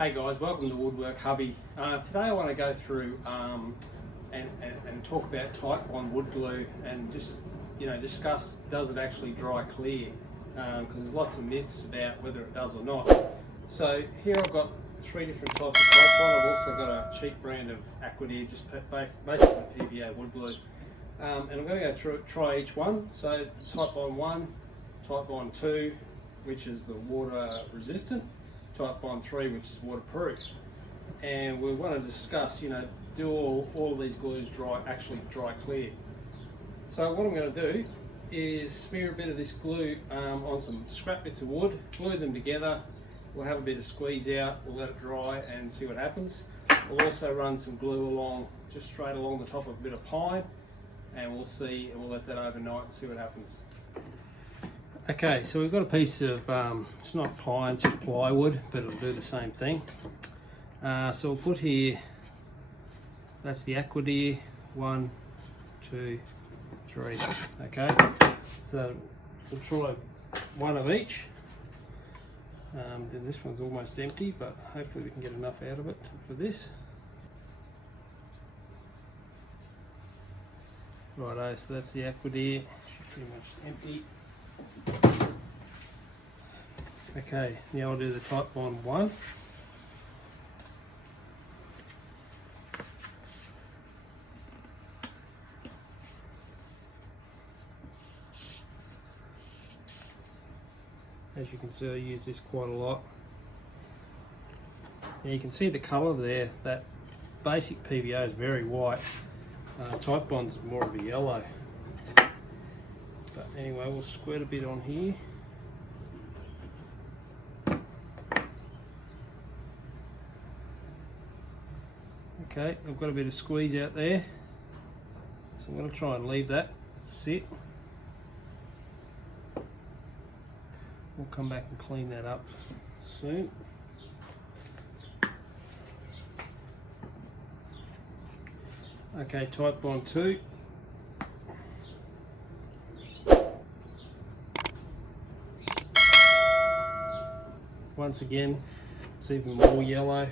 Hey guys, welcome to Woodwork Hubby. Today I want to go through and talk about Titebond wood glue and just discuss, does it actually dry clear? Because there's lots of myths about whether it does or not. So here I've got three different types of Titebond. I've also got a cheap brand of Aquadeer, just basically PVA wood glue. And I'm going to go through it, try each one. So Titebond 1, Titebond 2, which is the water resistant, Titebond 3, which is waterproof. And we want to discuss, do all of these glues actually dry clear? So what I'm going to do is smear a bit of this glue on some scrap bits of wood, glue them together. We'll have a bit of squeeze out, we'll let it dry and see what happens. We'll also run some glue along, just straight along the top of a bit of pine, and we'll see, and we'll let that overnight and see what happens. Okay, so we've got a piece of, it's not pine, it's just plywood, but it'll do the same thing. So we'll put here, that's the Aquadeer, 1, 2, 3, okay. So we'll try one of each. Then this one's almost empty, but hopefully we can get enough out of it for this. Righto, so that's the Aquadeer, should pretty much empty. Okay, now I'll do the Titebond 1. As you can see, I use this quite a lot. Now you can see the colour there, that basic PVA is very white. Titebond's more of a yellow. But anyway, we'll squirt a bit on here. Okay, I've got a bit of squeeze out there, so I'm going to try and leave that sit. We'll come back and clean that up soon. Okay, Titebond 2. Once again, it's even more yellow,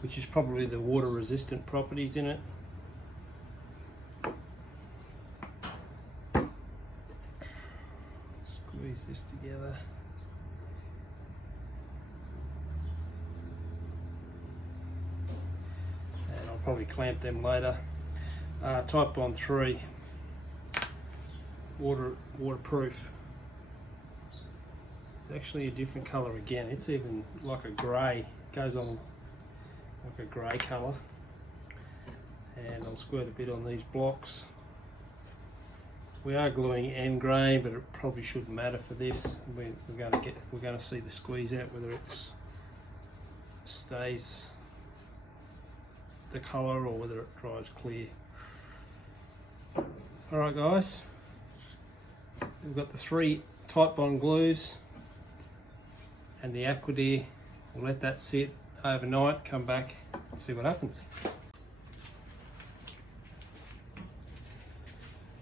which is probably the water resistant properties in it. Squeeze this together. And I'll probably clamp them later. Titebond 3, waterproof. It's actually a different colour again. It's even like a grey, goes on like a grey colour. And I'll squirt a bit on these blocks. We are gluing end grain, but it probably shouldn't matter for this. We're going to see the squeeze out, whether it stays the colour or whether it dries clear. Alright guys, we've got the 3 Titebond glues and the Aquadeer. We'll let that sit overnight, come back and see what happens.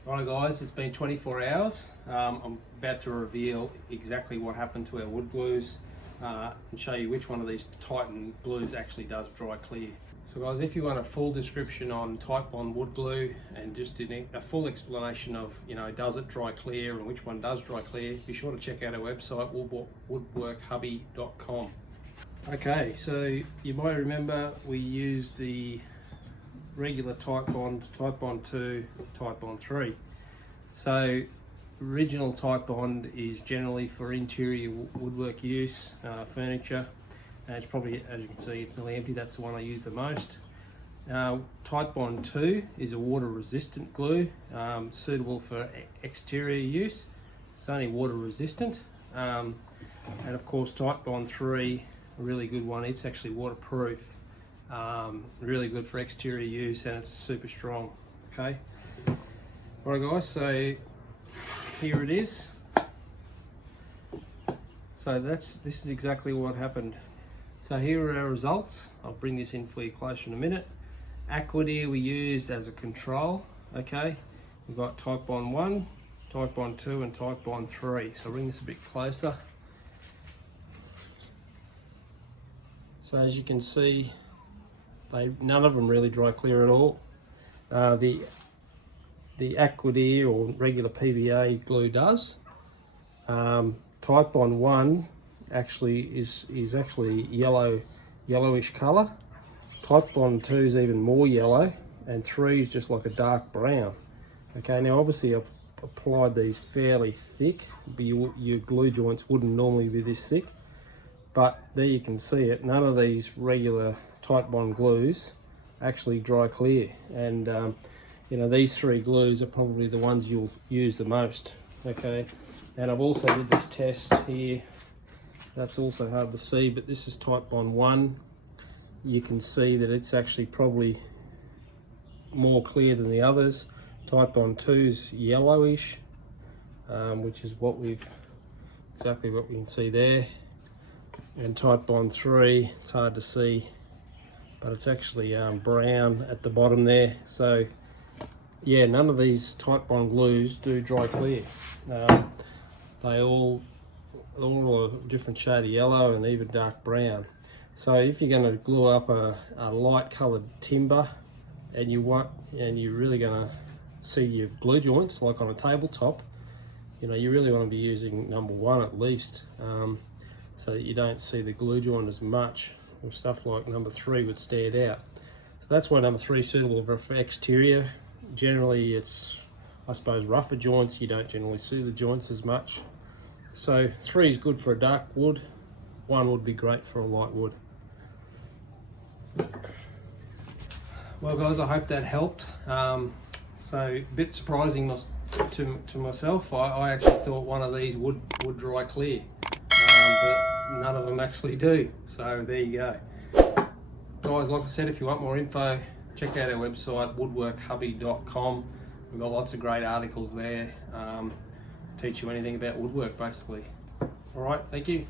Right guys, it's been 24 hours. I'm about to reveal exactly what happened to our wood glues and show you which one of these Titan glues actually does dry clear. So guys, if you want a full description on Titebond wood glue and just a full explanation of, does it dry clear and which one does dry clear, be sure to check out our website, woodworkhubby.com. Okay, so you might remember we used the regular Titebond, Titebond 2, Titebond 3. So original Titebond is generally for interior woodwork use, furniture, and it's probably, as you can see, it's nearly empty. That's the one I use the most. Titebond 2 is a water resistant glue, suitable for exterior use. It's only water resistant. And of course Titebond 3, a really good one, it's actually waterproof. Really good for exterior use, and it's super strong. Okay, alright guys, so here it is. So this is exactly what happened. So here are our results. I'll bring this in for you closer in a minute. Aquadeer we used as a control. Okay, we've got Titebond 1, Titebond 2 and Titebond 3. So I'll bring this a bit closer. So as you can see, none of them really dry clear at all. The Aquadeer or regular PVA glue does. Titebond 1 actually is actually yellowish colour. Titebond 2 is even more yellow, and 3 is just like a dark brown. Okay, now obviously I've applied these fairly thick, but your glue joints wouldn't normally be this thick. But there you can see it, none of these regular Titebond glues actually dry clear. And you know, these 3 glues are probably the ones you'll use the most. Okay, and I've also did this test here. That's also hard to see, but this is Titebond 1. You can see that it's actually probably more clear than the others. Titebond 2 is yellowish, which is exactly what we can see there. And Titebond 3, it's hard to see, but it's actually brown at the bottom there. So yeah, none of these Titebond glues do dry clear. They all a different shade of yellow and even dark brown. So if you're going to glue up a light coloured timber and you're really going to see your glue joints like on a tabletop, you know, you really want to be using number 1 at least, so that you don't see the glue joint as much, or stuff like number 3 would stand out. So that's why number 3 is suitable for exterior. Generally it's, I suppose, rougher joints, you don't generally see the joints as much. So 3 is good for a dark wood, 1 would be great for a light wood. Well guys, I hope that helped. So a bit surprising to myself. I actually thought one of these would dry clear, but none of them actually do. So there you go. Guys, like I said, if you want more info, check out our website, woodworkhubby.com. We've got lots of great articles there. Teach you anything about woodwork basically. Alright, thank you.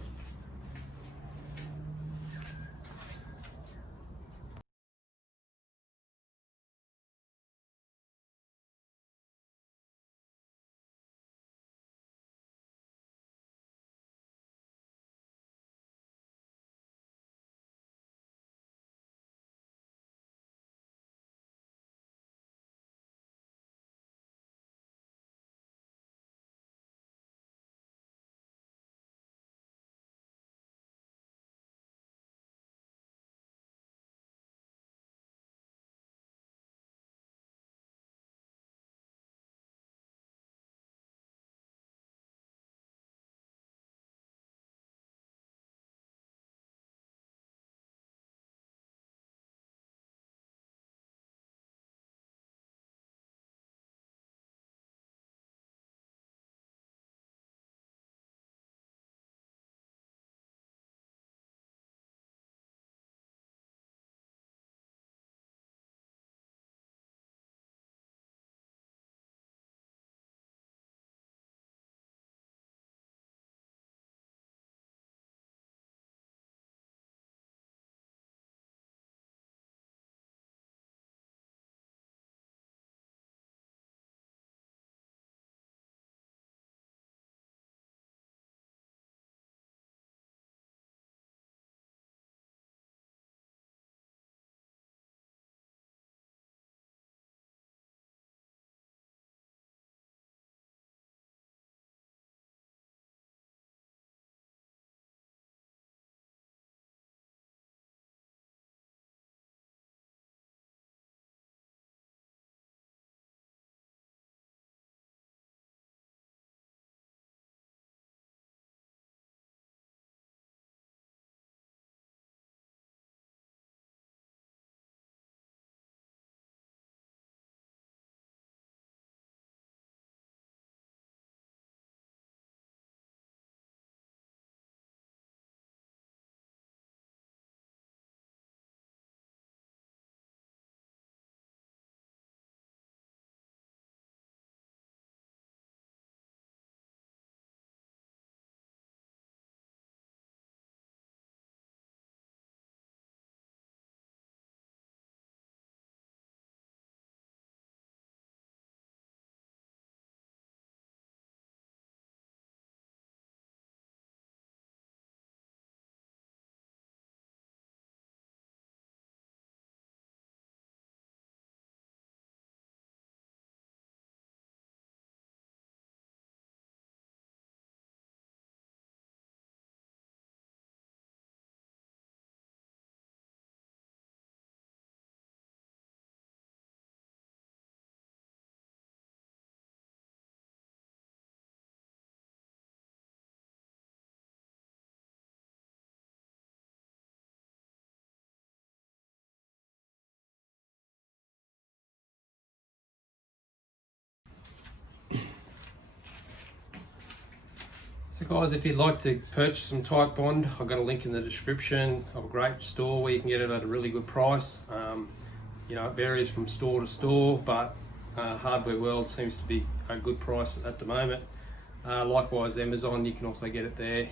Guys, if you'd like to purchase some Titebond, I've got a link in the description of a great store where you can get it at a really good price. You know, it varies from store to store, but Hardware World seems to be a good price at the moment. Likewise, Amazon, you can also get it there.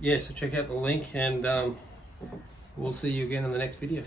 Yeah, so check out the link, and we'll see you again in the next video.